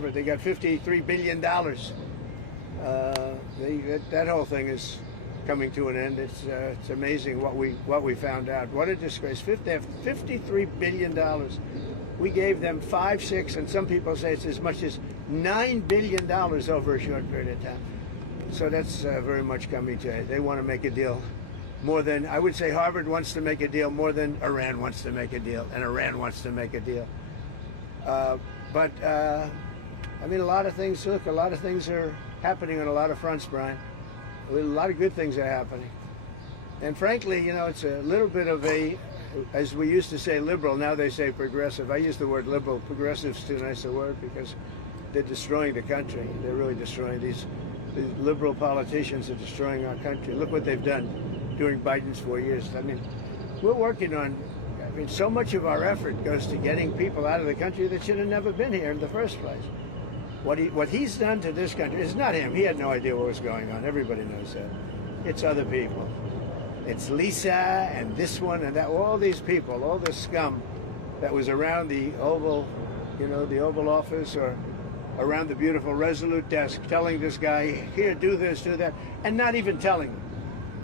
They got $53 billion. That whole thing is coming to an end. It's amazing what we found out. What a disgrace. They have $53 billion. We gave them 5, 6, and some people say it's as much as $9 billion over a short period of time. So that's very much coming to it. They want to make a deal more than, I would say Harvard wants to make a deal more than Iran wants to make a deal, and Iran wants to make a deal. I mean, a lot of things, look, a lot of things are happening on a lot of fronts, Brian. A lot of good things are happening. And frankly, you know, it's a little bit of a, as we used to say liberal, now they say progressive. I use the word liberal. Progressive's too nice a word because they're destroying the country. They're really destroying these liberal politicians are destroying our country. Look what they've done during Biden's 4 years. I mean, we're working on, I mean, so much of our effort goes to getting people out of the country that should have never been here in the first place. What he's done to this country, it's not him. He had no idea what was going on. Everybody knows that. It's other people. It's Lisa and this one and that, all these people, all the scum that was around the Oval, you know, the Oval Office or around the beautiful Resolute desk telling this guy, here, do this, do that, and not even telling him.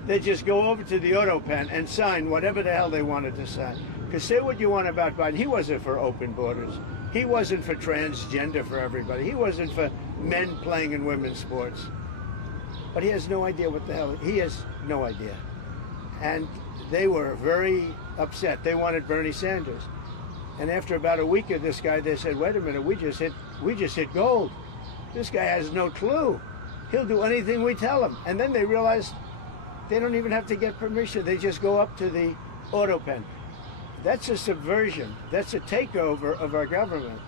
They just go over to the auto pen and sign whatever the hell they wanted to sign. Because say what you want about Biden, he wasn't for open borders. He wasn't for transgender for everybody. He wasn't for men playing in women's sports. But he has no idea what the hell, he has no idea. And they were very upset. They wanted Bernie Sanders. And after about a week of this guy, they said, wait a minute, we just hit gold. This guy has no clue. He'll do anything we tell him. And then they realized they don't even have to get permission. They just go up to the auto pen. That's a subversion. That's a takeover of our government.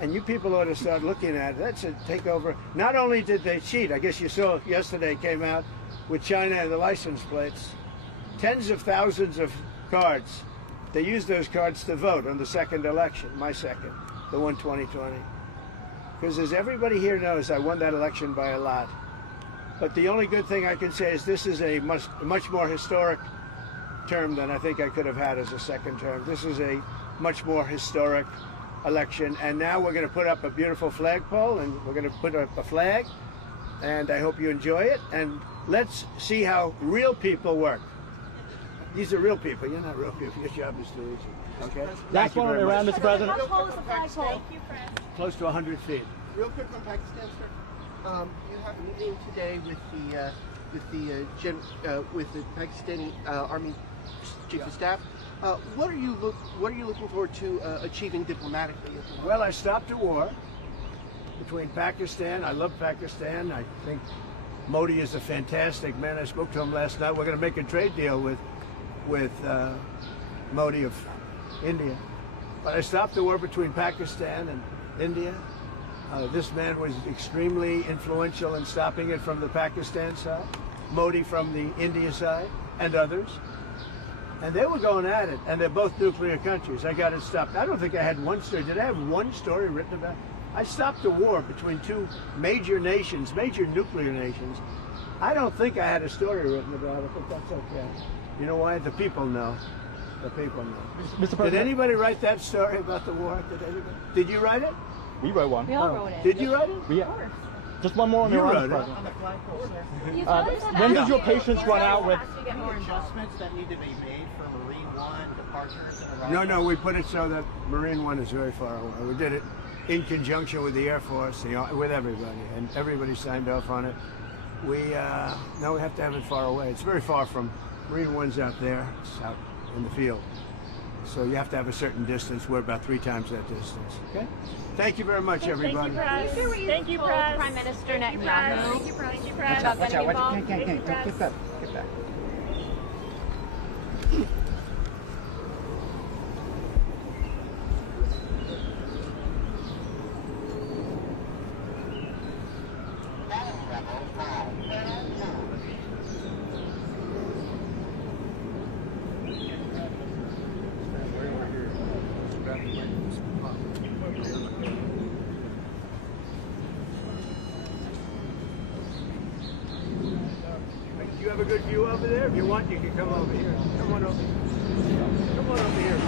And you people ought to start looking at it. That's a takeover. Not only did they cheat, I guess you saw yesterday came out with China and the license plates. Tens of thousands of cards. They used those cards to vote on the second election, my second, the one 2020. Because as everybody here knows, I won that election by a lot. But the only good thing I can say is this is a much more historic term than I think I could have had as a second term. This is a much more historic election. And now we're going to put up a beautiful flagpole and we're going to put up a flag. And I hope you enjoy it. And let's see how real people work. These are real people. You're not real people. Your job is too easy. Okay? Last one around, Mr. President. How tall is the flagpole? Thank you, Chris. Close to 100 feet. Real quick from Pakistan, sir. You have a meeting today with the Pakistani Army Chief of Staff. What are you looking forward to achieving diplomatically? Well, I stopped a war between Pakistan. I love Pakistan. I think Modi is a fantastic man. I spoke to him last night. We're going to make a trade deal with Modi of India. But I stopped the war between Pakistan and India. This man was extremely influential in stopping it from the Pakistan side, Modi from the India side, and others. And they were going at it, and they're both nuclear countries. I got it stopped. I don't think I had one story. Did I have one story written about it? I stopped a war between two major nations, major nuclear nations. I don't think I had a story written about it, but that's okay. You know why? The people know. The people know. Mr. President. Did anybody write that story about the war? Did you write it? We wrote one. We all wrote it. Did you write it? Yeah. Just one more on the wrote President. it. On the flagpole, sir. When does your patience run out with? Any adjustments that need to be made for Marine One departures and arrivals? No, we put it so that Marine One is very far away. We did it in conjunction with the Air Force, with everybody, and everybody signed off on it. We have to have it far away. It's very far from Marine One's out there. It's out in the field. So you have to have a certain distance. We're about 3 times that distance. Okay? Thank you very much, everybody. Thank you, Press. Thank you, Press. Prime Minister Netanyahu. Thank you, Press. Thank you, Press. About getting involved. Thank you, Press. Get back. You have a good view over there? If you want, you can come over here. Come on over here. Come on over here.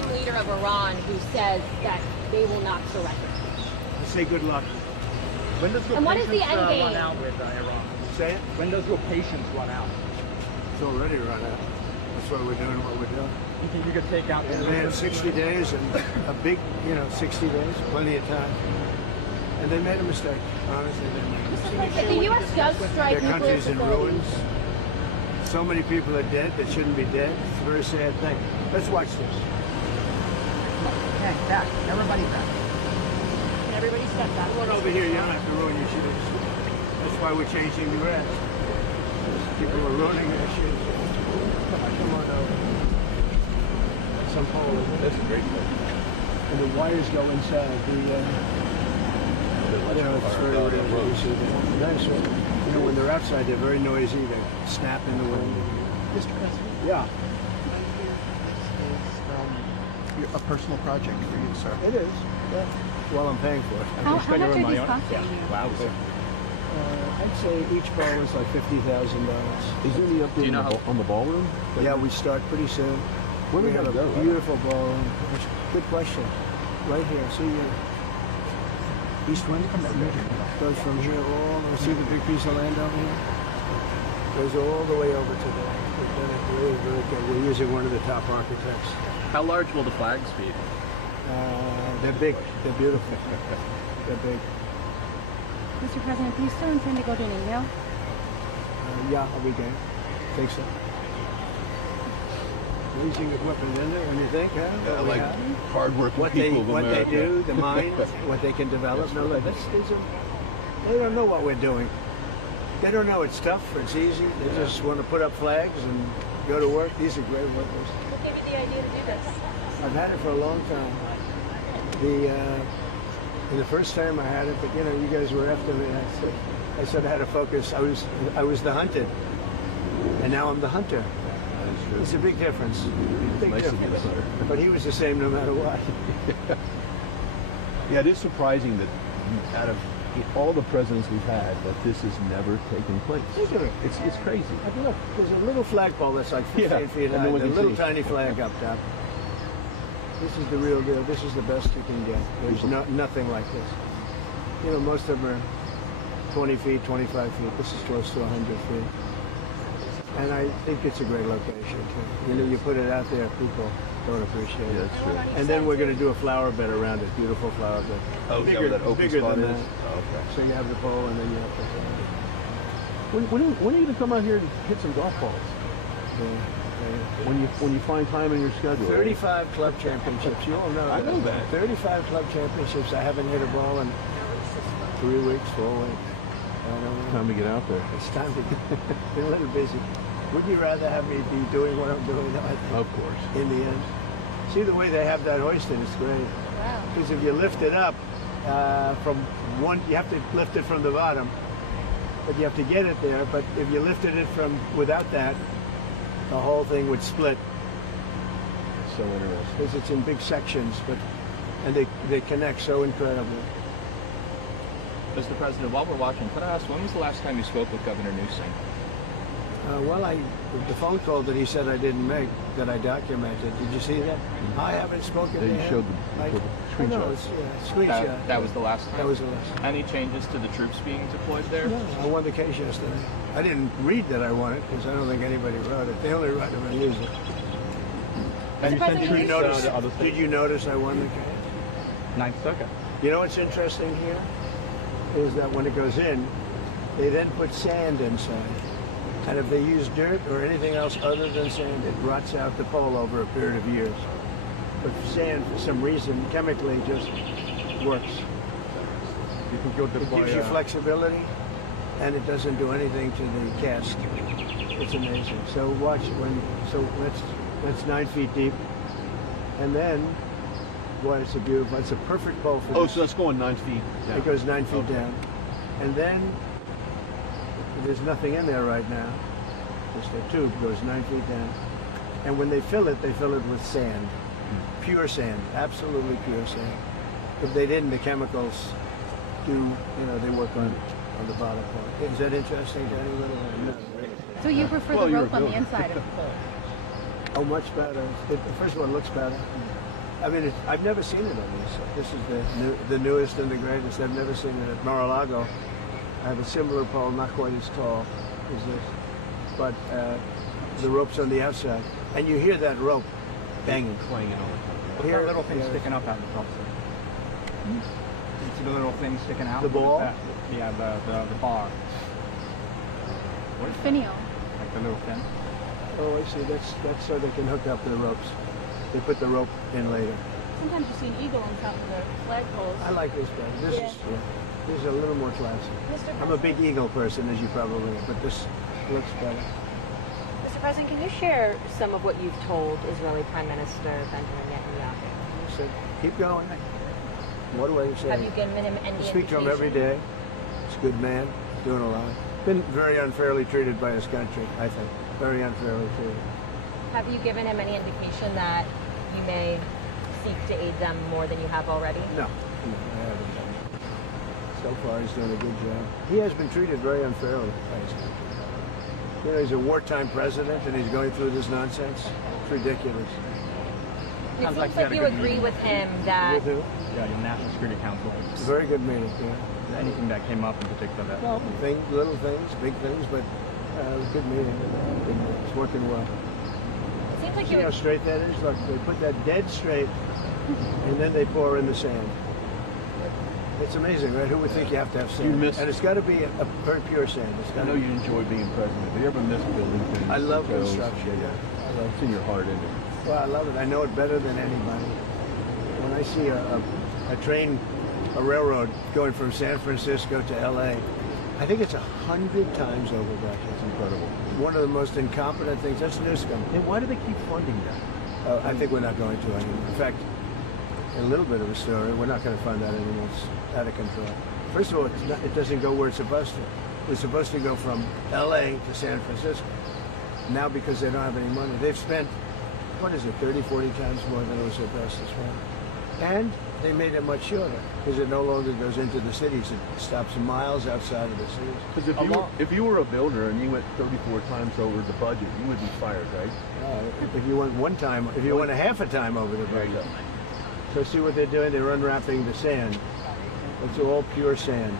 supreme leader of Iran who says that they will not surrender. I say good luck. When does your And what is the patience end game? run out with Iran? Say it. When does your patience run out? It's already run out. That's why we're doing what we're doing. You think you could take out the And they had 60 days and a big, 60 days, plenty of time. And they made a mistake. Honestly, they made a mistake. If the U.S. does strike Their nuclear country's in facilities, ruins. So many people are dead that shouldn't be dead. It's a very sad thing. Let's watch this. Okay, back. Everybody back. and everybody step back. Come on over here. You don't have to ruin your shoes. That's why we're changing the grass. People are ruining their shoes. Come on over. Some pole. That's a great thing. And the wires go inside. It's very nice. When they're outside, they're very noisy. They snap in the wind. Mr. President, Yeah, a personal project for you, sir. it is. Yeah. Well, I'm paying for it. How much are these costing you? Wow. I'd say each ball is like $50,000. Is there any update on the ballroom? Yeah, we start pretty soon. Where We we have gonna a go? beautiful ballroom. Good question. Right here. See east wind goes from here all. See the big piece of land over here? Goes all the way over to there. We've done it really, really good. We're using one of the top architects. How large will the flags be? They're big. They're beautiful. They're big. Mr. President, do you still intend to go to New York? Yeah, I'll be game. Think so. Amazing equipment in there when you think, huh? What we have. hardworking What they do, the mind, what they can develop. No, look, they don't know what we're doing. They don't know it's tough, it's easy. They just want to put up flags and go to work. These are great workers. What gave you the idea to do this? I've had it for a long time. The first time I had it, but you guys were after me. I said I had to focus. I was the hunted, and now I'm the hunter. It's a big difference. Big difference. But he was the same no matter what. Yeah, it is surprising that out of all the presidents we've had, that this has never taken place. Look at it. It's crazy. Look, there's a little flagpole that's like 15 feet and high. no one A can little see. tiny flag up top. This is the real deal. This is the best you can get. There's nothing like this. Most of them are 20 feet, 25 feet. This is close to 100 feet. And I think it's a great location, too. You put it out there, people don't appreciate it. Yeah, that's true. And then we're going to do a flower bed around it, beautiful flower bed. Oh, is that where that open bigger spot than is? that. Oh, okay. So you have the pole and then you have the When are you going to come out here and hit some golf balls? When you find time in your schedule. 35 club championships. You all know I know that. 35 club championships. I haven't hit a ball in 3 weeks, 4 weeks. I don't know. Time to get out there. It's time to get a little busy. Would you rather have me be doing what I'm doing? I think, Of course. in the end. See the way they have that hoisted? It's great. Wow. Because if you lift it up from one, you have to lift it from the bottom, but you have to get it there. But if you lifted it from without that, the whole thing would split It's so interesting. because it's in big sections. And they connect so incredibly. Mr. President, while we're watching, could I ask, when was the last time you spoke with Governor Newsom? The phone call that he said I didn't make, that I documented. Did you see that? I haven't spoken to They him. showed the screenshot. Screenshot. That was the last time? That was the last time. Any changes to the troops being deployed there? No, I won the case yesterday. I didn't read that I won it because I don't think anybody wrote it. They only write it when I use it. And you send President, troops Did you notice? to other Did states. you notice I won the case? Ninth Circuit. You know what's interesting here is that when it goes in, they then put sand inside. And if they use dirt or anything else other than sand, it rots out the pole over a period of years. But sand, for some reason, chemically just works. You can go It deploy. gives you flexibility, and it doesn't do anything to the cast. It's amazing. So watch when. So that's 9 feet deep, and then, boy, it's a beautiful. It's a perfect pole for Oh, this. so that's going 9 feet down. It goes 9 feet Okay. down, and then there's nothing in there right now. Just the tube goes 9 feet down, and when they fill it with sand, pure sand, absolutely pure sand. If they didn't, the chemicals do. They work on the bottom part. Is that interesting to anybody? No. So you prefer Well, the you're rope on the building. inside of the pole? Oh, much better. First of all, it looks better. I mean, I've never seen it on this. This is the newest and the greatest. I've never seen it at Mar-a-Lago. I have a similar pole, not quite as tall as this, but the rope's on the outside, and you hear that rope banging, Clanging all the time. What's that little thing sticking up out in the top? You see the little thing sticking out? The What is ball? that? Yeah, the bar. Finial. Like the little fin. Oh, I see. That's so they can hook up the ropes. They put the rope in later. Sometimes you see an eagle on top of the flagpoles. I like this better. This is a little more classy. Mr. I'm a big eagle person, as you probably know, but this looks better. Mr. President, can you share some of what you've told Israeli Prime Minister Benjamin Netanyahu? So keep going. What do I say? Have you given him any I speak to him indication? every day. He's a good man, doing a lot. Been very unfairly treated by his country, I think. Very unfairly treated. Have you given him any indication that you may seek to aid them more than you have already? No, I haven't done it. So far, he's doing a good job. He has been treated very unfairly by his country. You know, he's a wartime president, and he's going through this nonsense. It's ridiculous. It Sounds seems like you had like a you good agree meeting. with him that With who? Yeah, your National Security Council. It's a very good meeting, yeah. Anything that came up in particular that... Well, little things, big things, but it was a good meeting. It's working well. it seems like See you how straight that is? Look, they put that dead straight, and then they pour in the sand. It's amazing, right? Who would think you have to have sand? You miss- And it's got to be a very pure sand. It's I got know to you enjoy being president. Do you ever miss building things? I love hotels? construction, yeah. I love It's in your heart, isn't it? Well, I love it. I know it better than anybody. When I see a train, a railroad going from San Francisco to LA, I think it's 100 times over budget. It's incredible. One of the most incompetent things. That's Newscomb. And why do they keep funding that? I think we're not going to anymore. In fact, a little bit of a story. We're not going to fund that anymore. It's out of control. First of all, it doesn't go where it's supposed to. It's supposed to go from LA to San Francisco. Now, because they don't have any money, they've spent, 30, 40 times more than it was supposed to spend. And they made it much shorter because it no longer goes into the cities. It stops miles outside of the cities. Because if you were a builder and you went 34 times over the budget, you would be fired, right? If you went one time, if you went a half a time over the budget. So see what they're doing? They're unwrapping the sand. It's all pure sand.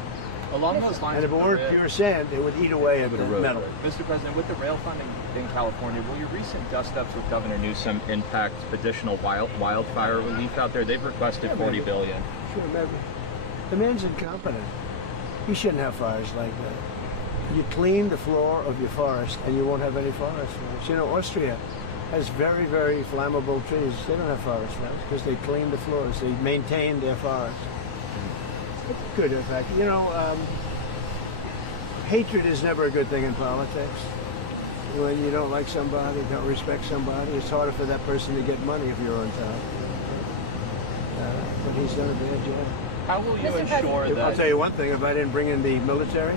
Along those lines, And if it with the weren't rail- pure sand, it would eat away at the erode, metal. right? Mr. President, with the rail funding in California, will your recent dust-ups with Governor Newsom impact additional wildfire relief out there? They've requested $40 billion. Sure, remember, the man's incompetent. He shouldn't have fires like that. You clean the floor of your forest and you won't have any forest fires. You know, Austria has very, very flammable trees. They don't have forest fires because they clean the floors. They maintain their forests. It's good, in fact. You know, hatred is never a good thing in politics. When you don't like somebody, don't respect somebody, it's harder for that person to get money if you're on top. But he's done a bad job. How will you Mr. ensure I'll that... tell you one thing, if I didn't bring in the military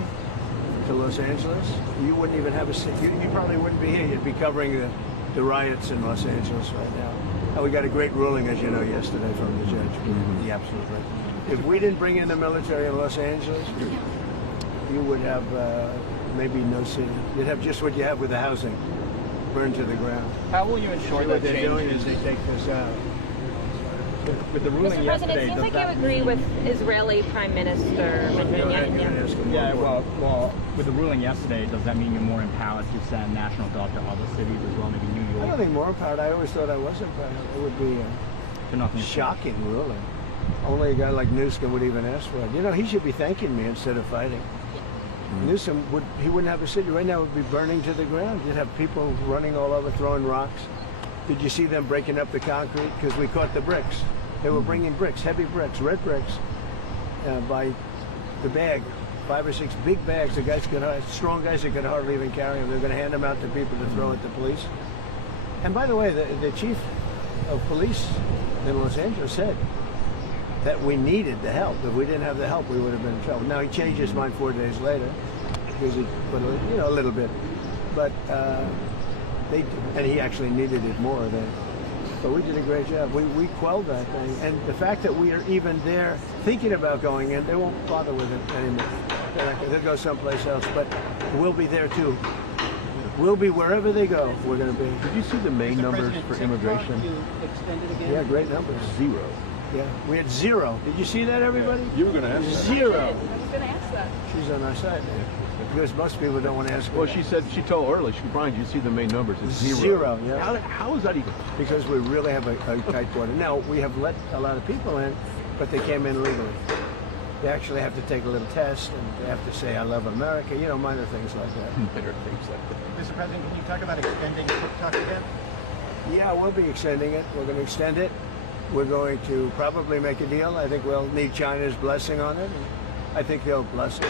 to Los Angeles, you wouldn't even have you probably wouldn't be here. You'd be covering the riots in Los Angeles right now. And we got a great ruling, as you know, yesterday from the judge. The absolute right. If we didn't bring in the military in Los Angeles, you would have maybe no city. You'd have just what you have with the housing, burned to the ground. How will you ensure What that they're doing changes... is they take this out. With the ruling Mr. President, yesterday, it seems does like you agree with Israeli Prime Minister Benjamin Netanyahu. Yeah, well, with the ruling yesterday, does that mean you're more empowered to send National Guard to other cities as well, maybe New I don't York? think more empowered. I always thought I was empowered. It would be They're not a shocking ruling. Only a guy like Newsom would even ask for it. You know, he should be thanking me instead of fighting. Newsom wouldn't have a city right now. It would be burning to the ground. You'd have people running all over, throwing rocks. Did you see them breaking up the concrete? Because we caught the bricks. They were bringing bricks, heavy bricks, red bricks, by the bag, 5 or 6 big bags. The guys strong guys that could hardly even carry them. They're going to hand them out to people to throw at the police. And by the way, the chief of police in Los Angeles said that we needed the help. If we didn't have the help, we would have been in trouble. Now he changed his mind 4 days later because he put a little bit, but and he actually needed it more than. But we did a great job. We quelled that thing, and the fact that we are even there thinking about going in, they won't bother with it anymore. They'll go someplace else, but we'll be there too. We'll be wherever they go. We're going to be. Did you see the May numbers for immigration? You extended again? Yeah, great numbers. 0. Yeah, we had 0. Did you see that, everybody? You were going to ask that. 0. I was going to ask that. She's on our side now. Because most people don't want to ask her. Well, that. she said, she told early, she Brian, did you see the May numbers? It's 0. 0, yeah. How is that even? Because we really have a tight border. Now, we have let a lot of people in, but they came in legally. They actually have to take a little test, and they have to say, I love America, you know, minor things like that. Minor things like that. Mr. President, can you talk about extending Quick Talk again? Yeah, we'll be extending it. We're going to extend it. We're going to probably make a deal. I think we'll need China's blessing on it. And I think they'll bless it.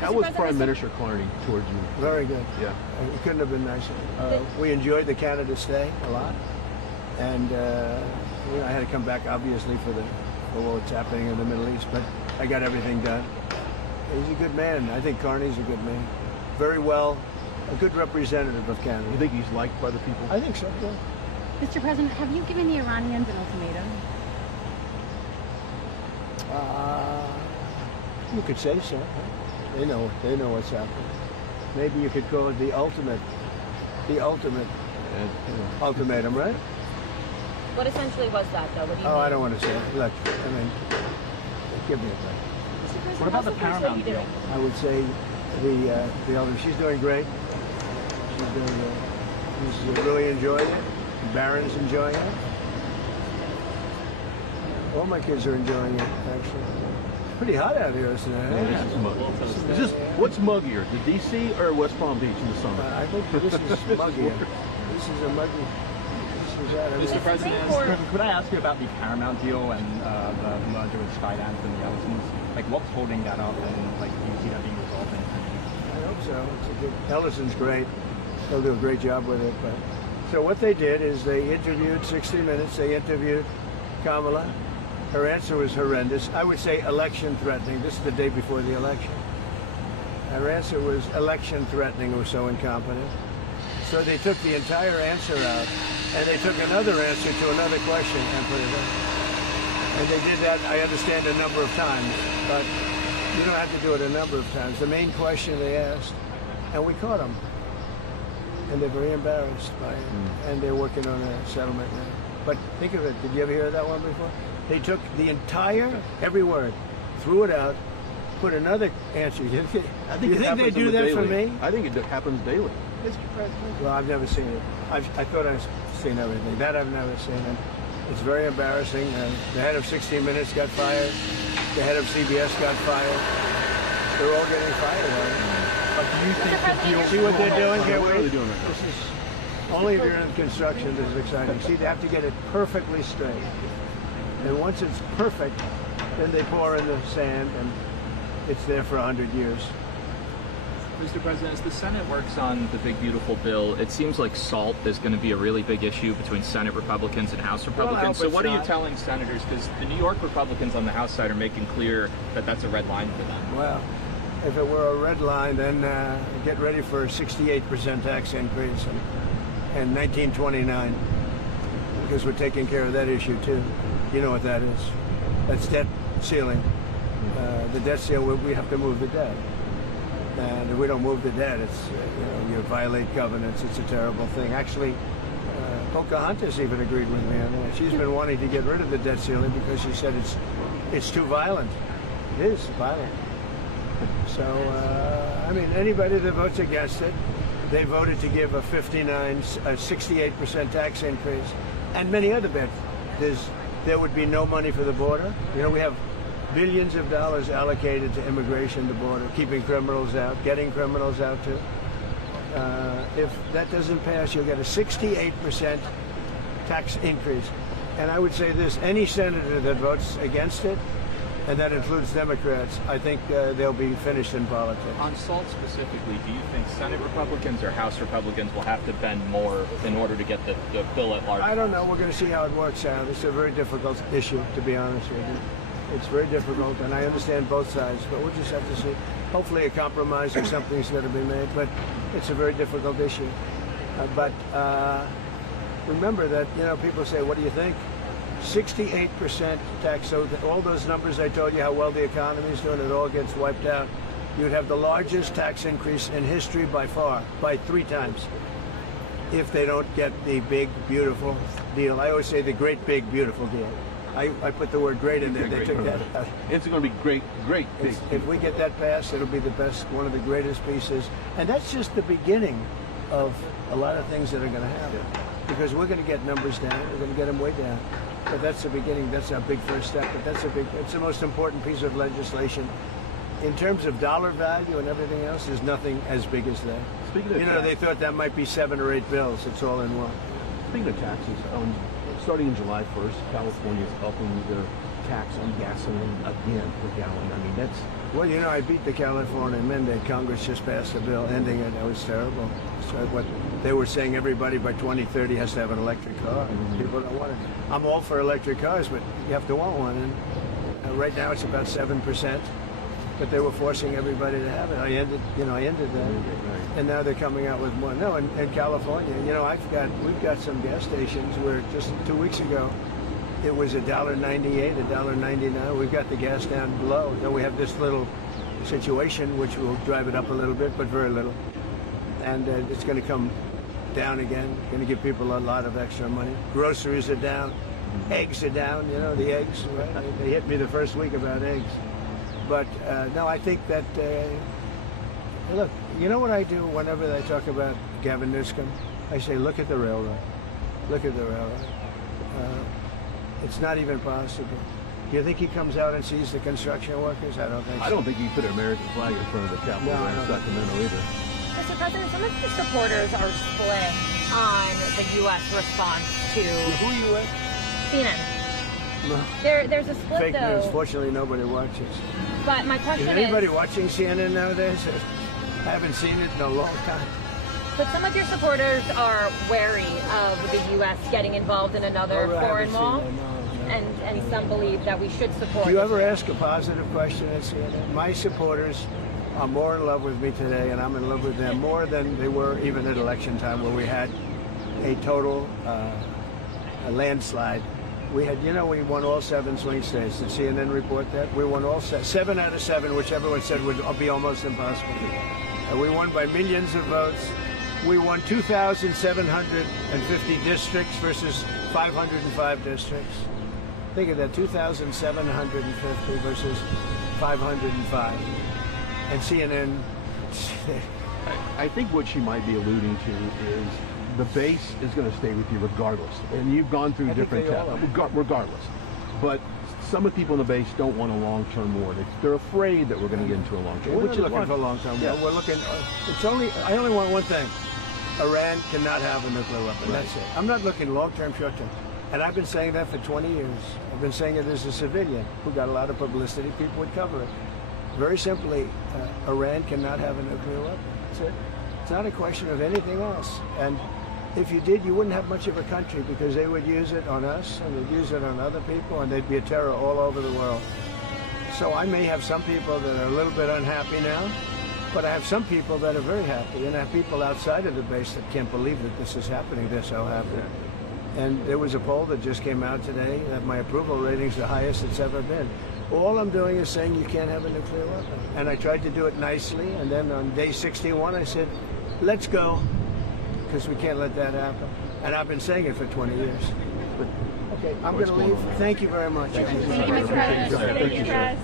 How was Prime Minister Carney towards you? Very good. Yeah. It couldn't have been nicer. We enjoyed the Canada stay a lot. And you know, I had to come back, obviously, for what's happening in the Middle East. But I got everything done. He's a good man. I think Carney's a good man. Very well, a good representative of Canada. You think he's liked by the people? I think so, yeah. Mr. President, have you given the Iranians an ultimatum? You could say so. They know what's happening. Maybe you could call it the ultimate ultimatum, right? What essentially was that, though? What do you mean? I don't want to say it. Look, I mean, give me a break. What about the Paramount deal? I would say the elder, she's doing great. She's doing great. She's really enjoying it. Barron's enjoying it. All my kids are enjoying it, actually. It's pretty hot out here tonight. Yeah, this is muggy. Is this, what's muggier, the DC or West Palm Beach in the summer? I think this is muggy. This is a muggy. Mr. President, could I ask you about the Paramount deal and the merger with Skydance and the Ellisons? Like, what's holding that up, and like, do you see that being resolved? I hope so. It's a good. Ellison's great. They'll do a great job with it. But so what they did is they interviewed 60 Minutes. They interviewed Kamala. Her answer was horrendous. I would say election threatening. This is the day before the election. Her answer was election threatening or so incompetent. So they took the entire answer out, and they took another answer to another question and put it in. And they did that, I understand, a number of times, but you don't have to do it a number of times. The main question they asked, and we caught them. And they're very embarrassed by it, and they're working on a settlement now. But think of it, did you ever hear that one before? They took the entire, every word, threw it out, put another answer. You think they do that for me? I think it happens daily. Mr. President. Well, I've never seen it. I thought I've seen everything. That I've never seen. And it's very embarrassing. The head of 60 Minutes got fired. The head of CBS got fired. They're all getting fired. But do you think the deal? See what they're doing here? What are they doing right now? This is only if you're in construction. This is exciting. See, they have to get it perfectly straight. And once it's perfect, then they pour in the sand, and it's there for 100 years. Mr. President, as the Senate works on the big, beautiful bill, it seems like SALT is going to be a really big issue between Senate Republicans and House Republicans. So what are you telling senators? Because the New York Republicans on the House side are making clear that that's a red line for them. Well, if it were a red line, then get ready for a 68% tax increase in 1929, because we're taking care of that issue too. You know what that is? That's debt ceiling. The debt ceiling, we have to move the debt. And if we don't move the debt, it's you violate covenants. It's a terrible thing. Actually, Pocahontas even agreed with me on that. She's been wanting to get rid of the debt ceiling because she said it's too violent. It is violent. So I mean, anybody that votes against it, they voted to give a 68% tax increase, and many other bets. There would be no money for the border. You know, we have billions of dollars allocated to immigration, the border, keeping criminals out, getting criminals out too. If that doesn't pass, you'll get a 68% tax increase. And I would say this, any senator that votes against it, and that includes Democrats, I think they'll be finished in politics. On SALT specifically, do you think Senate Republicans or House Republicans will have to bend more in order to get the bill at large? I don't know. We're going to see how it works out. It's a very difficult issue, to be honest with you. It's very difficult, and I understand both sides, but we'll just have to see. Hopefully a compromise or something's going to be made, but it's a very difficult issue. But remember that, people say, what do you think? 68% tax, so all those numbers I told you how well the economy is doing, it all gets wiped out. you'd have the largest tax increase in history by far, by 3 times, if they don't get the big, beautiful deal. I always say the great, big, beautiful deal. I put the word great in there. They took that out. It's going to be great, big. If we get that passed, it'll be the best, one of the greatest pieces. And that's just the beginning of a lot of things that are going to happen. Because we're going to get numbers down. We're going to get them way down. But that's the beginning. That's our big first step. But it's the most important piece of legislation. In terms of dollar value and everything else, there's nothing as big as that. Speaking of they thought that might be 7 or 8 bills. It's all in one. Speaking of taxes, starting in July 1st, California is upping their tax on gasoline again per gallon. I mean, that's... Well, I beat the California mandate. Congress just passed a bill ending it. That was terrible. So what they were saying, everybody by 2030 has to have an electric car. People don't want it. I'm all for electric cars, but you have to want one. And right now it's about 7%. But they were forcing everybody to have it. I ended that. And now they're coming out with more. No, in California, we've got some gas stations where just 2 weeks ago, it was $1.98, $1.99. We've got the gas down below. Then we have this little situation which will drive it up a little bit, but very little. And it's going to come down again. Going to give people a lot of extra money. Groceries are down. Eggs are down. The eggs. Right? They hit me the first week about eggs. But no, I think that, look, you know what I do whenever I talk about Gavin Newsom? I say, look at the railroad. Look at the railroad. It's not even possible. Do you think he comes out and sees the construction workers? I don't think so. I don't think you put an American flag in front of the Capitol there in Sacramento either. Mr. President, some of your supporters are split on the U.S. response to Who U.S.? CNN. No. There's a split, Fake though. news. Fortunately, nobody watches. But my question Is anybody watching CNN nowadays? I haven't seen it in a long time. But some of your supporters are wary of the U.S. getting involved in another foreign war, and some believe that we should support. Do you ever ask a positive question at CNN? My supporters are more in love with me today, and I'm in love with them more than they were even at election time, where we had a total a landslide. We had, we won all 7 swing states. Did CNN report that? We won all 7 out of 7, which everyone said would be almost impossible. We won by millions of votes. We won 2,750 districts versus 505 districts. Think of that, 2,750 versus 505. And CNN... I think what she might be alluding to is the base is going to stay with you regardless. And you've gone through different tests, regardless. But some of the people in the base don't want a long-term war. They're afraid that we're going to get into a long-term war. We're not looking for a long-term war. We're looking... I only want one thing. Iran cannot have a nuclear weapon. That's it. I'm not looking long-term, short-term. And I've been saying that for 20 years. I've been saying it as a civilian who got a lot of publicity. People would cover it. Very simply, Iran cannot have a nuclear weapon. That's it. It's not a question of anything else. And if you did, you wouldn't have much of a country, because they would use it on us and they'd use it on other people, and they'd be a terror all over the world. So I may have some people that are a little bit unhappy now, but I have some people that are very happy, and I have people outside of the base that can't believe that this is happening. They're so happy. And there was a poll that just came out today that my approval rating's the highest it's ever been. All I'm doing is saying you can't have a nuclear weapon. And I tried to do it nicely, and then on day 61 I said, let's go, because we can't let that happen. And I've been saying it for 20 years. But, okay, I'm going to leave. Thank you very much. Thank you, Mr. President. Thank you, Russ.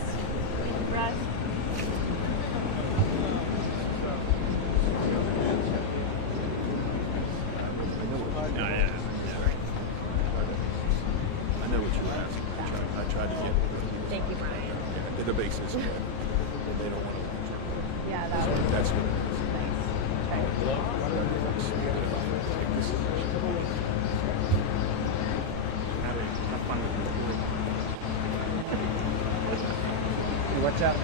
I know what you were asking. I tried to get Thank you, Brian. the basis. They don't want to. Yeah, So that's what it is. What's up?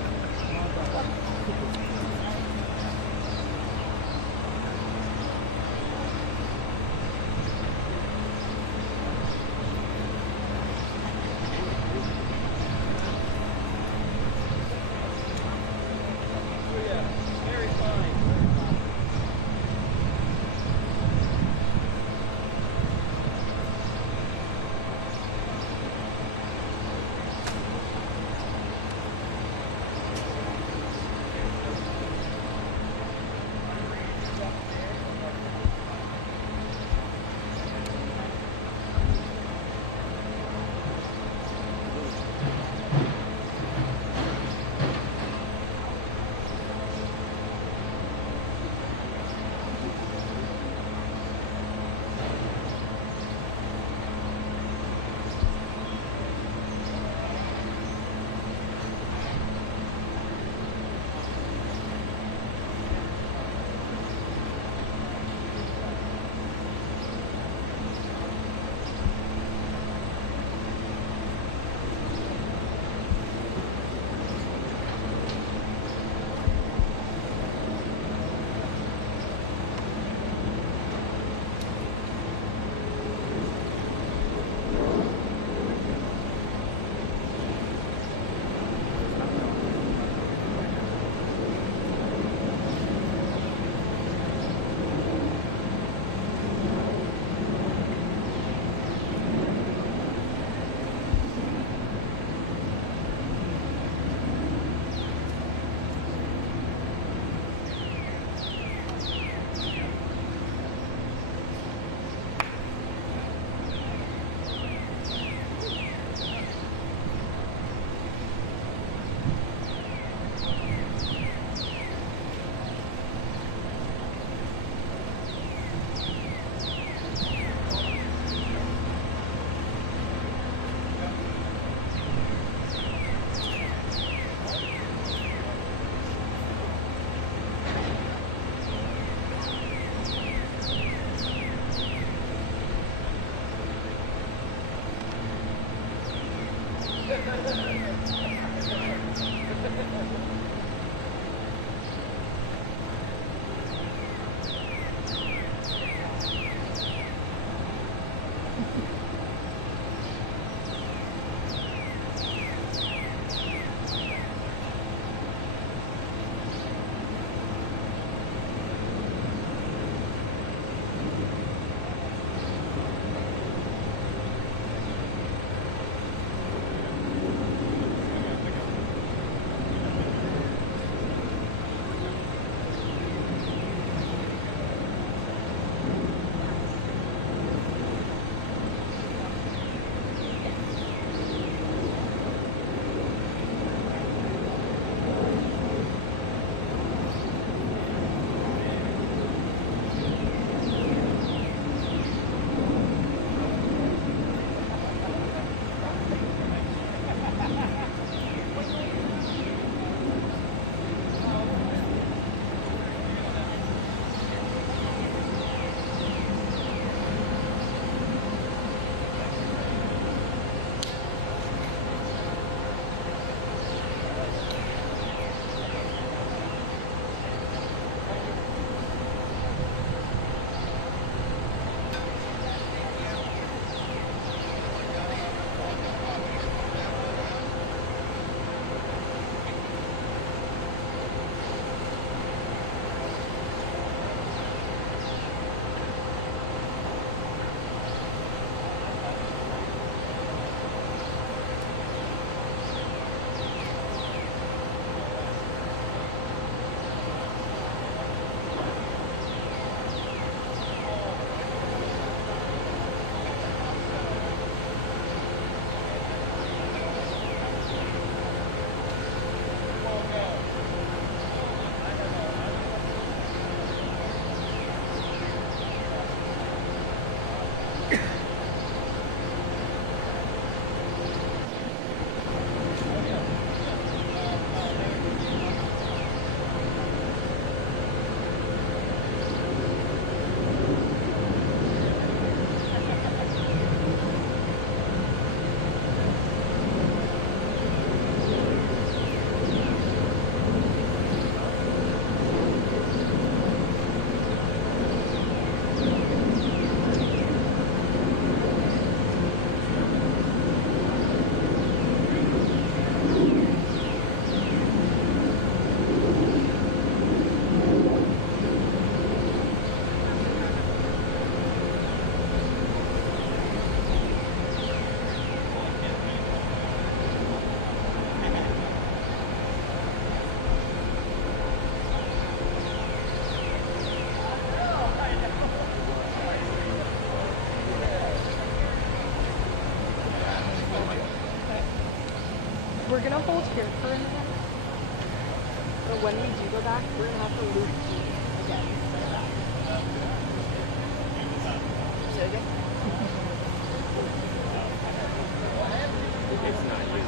gonna hold here for a minute. But when we do go back, we're gonna have to loop again. Say again? It's not you.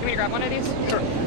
Can we grab one of these? Sure.